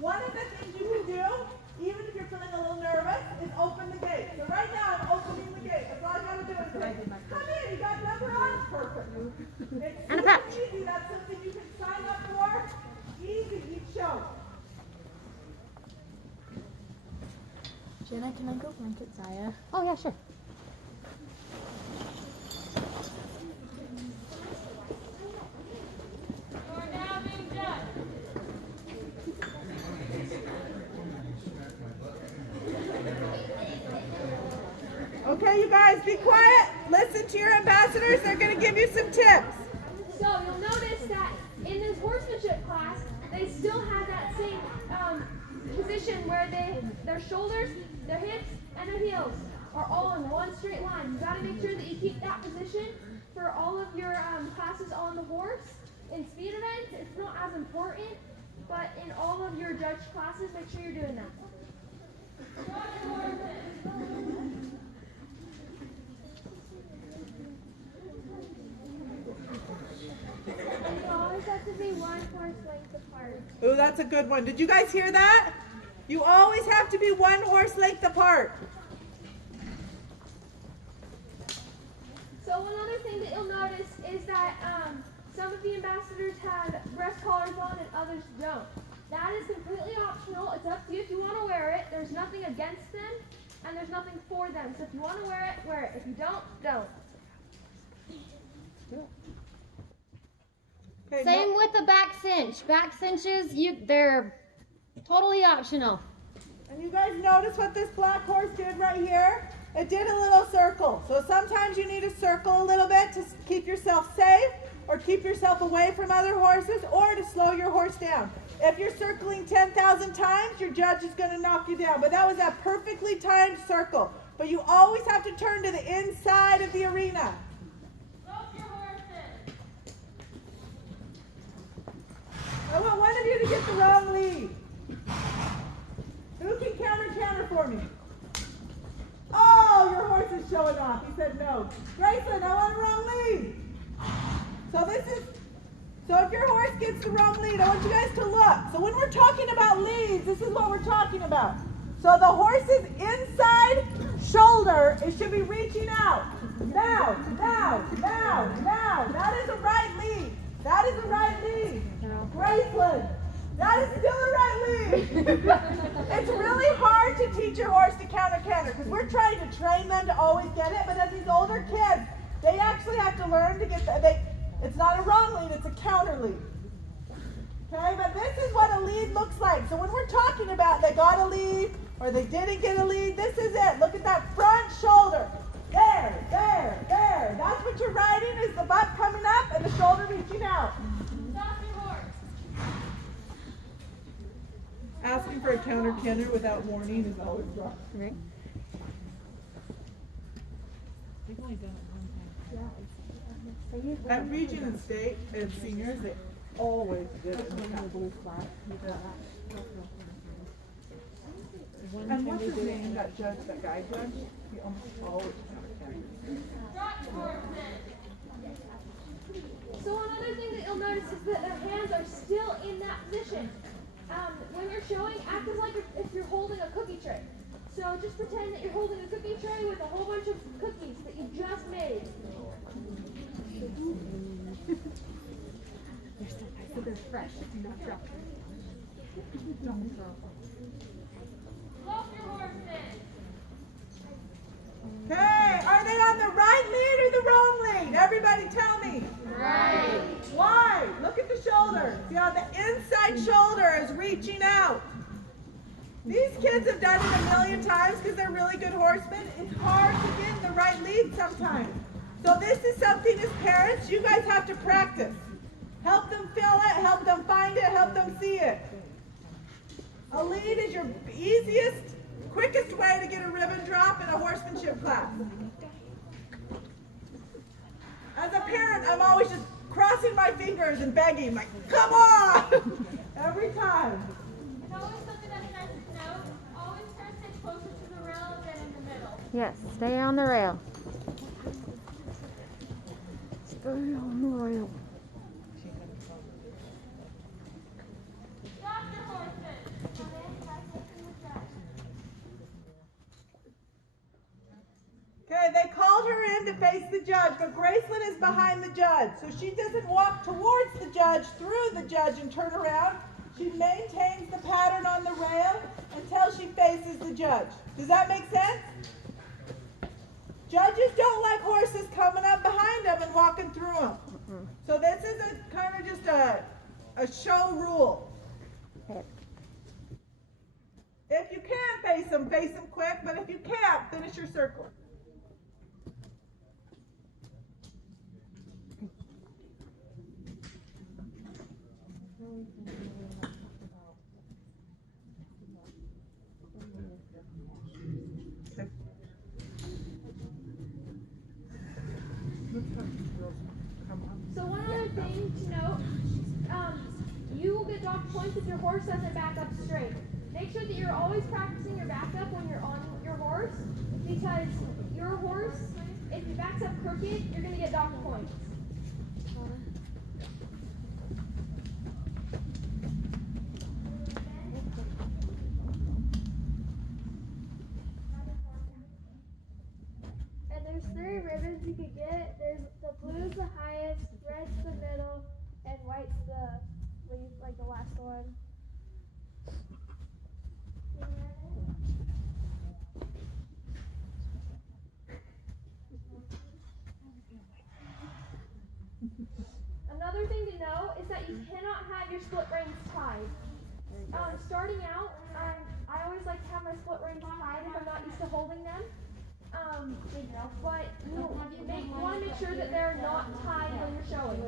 One of the things you can do, even if you're feeling a little nervous, is open the gate. So right now I'm opening the gate. That's all I gotta do is say, come in, you got number on? Perfect. It's And a patch. easy, that's something you can sign up for. Easy, each show. Jenna, can I go blanket Zaya? Oh yeah, sure. Okay, you guys, be quiet. Listen to your ambassadors. They're going to give you some tips. So you'll notice that in this horsemanship class, they still have that same position where their shoulders, their hips, and their heels are all in one straight line. You got to make sure that you keep that position for all of your classes on the horse. In speed events, it's not as important, but in all of your judge classes, make sure you're doing that. You always have to be 1 horse length apart. Ooh, that's a good one. Did you guys hear that? You always have to be 1 horse length apart. So one other thing that you'll notice is that some of the ambassadors have breast collars on and others don't. That is completely optional. It's up to you if you want to wear it. There's nothing against them, and there's nothing for them. So if you want to wear it, wear it. If you don't, don't. Okay, Same with the back cinch. Back cinches, they're totally optional. And you guys notice what this black horse did right here? It did a little circle. So sometimes you need to circle a little bit to keep yourself safe or keep yourself away from other horses or to slow your horse down. If you're circling 10,000 times, your judge is going to knock you down. But that was a perfectly timed circle. But you always have to turn to the inside of the arena. I want one of you to get the wrong lead. Who can counter for me? Oh, your horse is showing off. He said no. Grayson, I want a wrong lead. So if your horse gets the wrong lead, I want you guys to look. So when we're talking about leads, this is what we're talking about. So the horse's inside shoulder, it should be reaching out. Now. That is a right lead. That is a right lead. Graceland, that is still a right lead. It's really hard to teach your horse to counter because we're trying to train them to always get it, but as these older kids, they actually have to learn to get it's not a wrong lead, it's a counter lead. Okay, but this is what a lead looks like. So when we're talking about they got a lead or they didn't get a lead, this is it. Look at that front shoulder. There. That's what you're riding, is the butt coming up and the shoulder reaching out. Stop your horse. Asking for a counter canter without warning is always rough. Right. At region and state and seniors, they always did it. And what's his name, that judge, that guy judge? He almost always So another thing that you'll notice is that their hands are still in that position. When you're showing, act as like if you're holding a cookie tray. So just pretend that you're holding a cookie tray with a whole bunch of cookies that you just made. They're fresh, not dropped. Okay, are they on the right lead or the wrong lead? Everybody tell me. Right. Why? Look at the shoulder. See how the inside shoulder is reaching out. These kids have done it a million times because they're really good horsemen. It's hard to get the right lead sometimes. So this is something as parents, you guys have to practice. Help them feel it, help them find it, help them see it. A lead is your easiest, quickest way to get a ribbon drop in a horsemanship class. As a parent, I'm always just crossing my fingers and begging, like, come on! Every time. And always something that's nice to note, always try to stay closer to the rail than in the middle. Yes, stay on the rail. Stay on the rail. Stop your horses. him to face the judge, but Graceland is behind the judge. So she doesn't walk towards the judge, through the judge, and turn around. She maintains the pattern on the rail until she faces the judge. Does that make sense? Judges don't like horses coming up behind them and walking through them. So this is a kind of just a show rule. If you can face them quick, but if you can't, finish your circle. So one other thing to note, you will get docked points if your horse doesn't back up straight. Make sure that you're always practicing your backup when you're on your horse, because your horse, if he backs up crooked, you're going to get docked points. And there's 3 ribbons you could get. There's the blue's the highest, red's the middle, and white's the least, like the last one. Another thing to know is that you cannot have your split reins tied. Starting out, I always like to have my split reins tied if I'm not used to holding them. But you want to make sure that they're not tied when you're showing.